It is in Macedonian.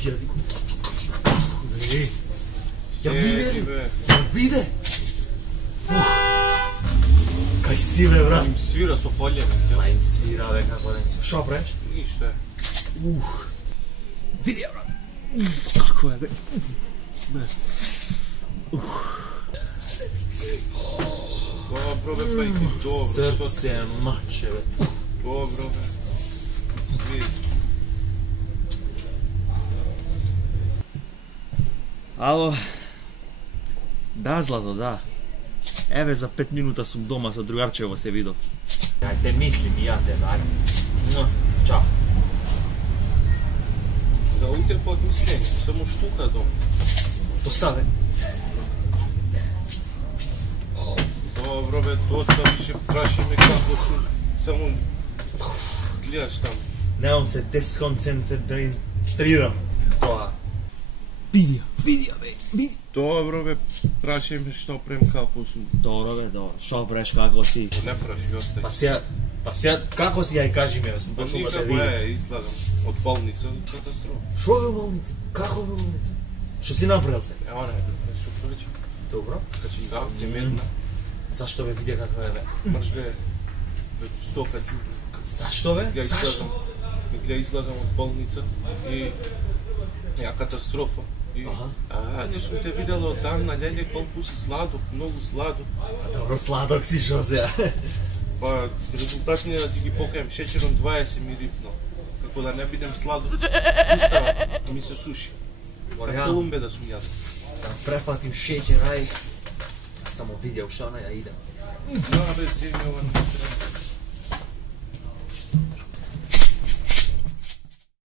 Видя ли? Ја виде? Кај си бе, брат? Им свира со полјеме. Ма им свира бе, како не си. Шо преш? Ништо е. Види ја, брат. Како е бе? Добро бе, па и ти добро. Срце маче бе. Добро бе. Ало. Да, Злато, да. Еве за 5 минута сум дома со другарчево се видов. Ајде мислим и ја тебе, ајде. Чао. Да уте под мислење, само штука дома. Поставе. Добро бе, доста више прашиме како сум. Само гледаш таму. Немам се десконцентрирам. Тоа. Види ја бе, види. Добро бе, прашиме што прем како сум. Добро бе, добро. Шо преш, како си? Не праши, остај. Па сега, како си ја и кажи ми, сум пошол да те Никако видам. е, изгледам. Од болница, катастрофа. Шо бе болница? Како бе болница? Што си направил се? Ева не, што пречи. Добро. Качи да, темедна. Зашто бе видя каква е бе? Маш бе, стока џубна. Зашто бе? Ја Зашто? изгледам од болница и ја катастрофа. Не сум те видел од давна, леле, колку си сладок, многу сладок. Добро, сладок си, шо сега? Па, резултат ми е да ти ги покаjem, шеќером 20 ми рипнал. Како да не бидем сладок, устава ми се суши. Така Колумбе да сум јаден. Да префатим шеќер, ај. Само видео што не ја идем. Да, бе, земи ова.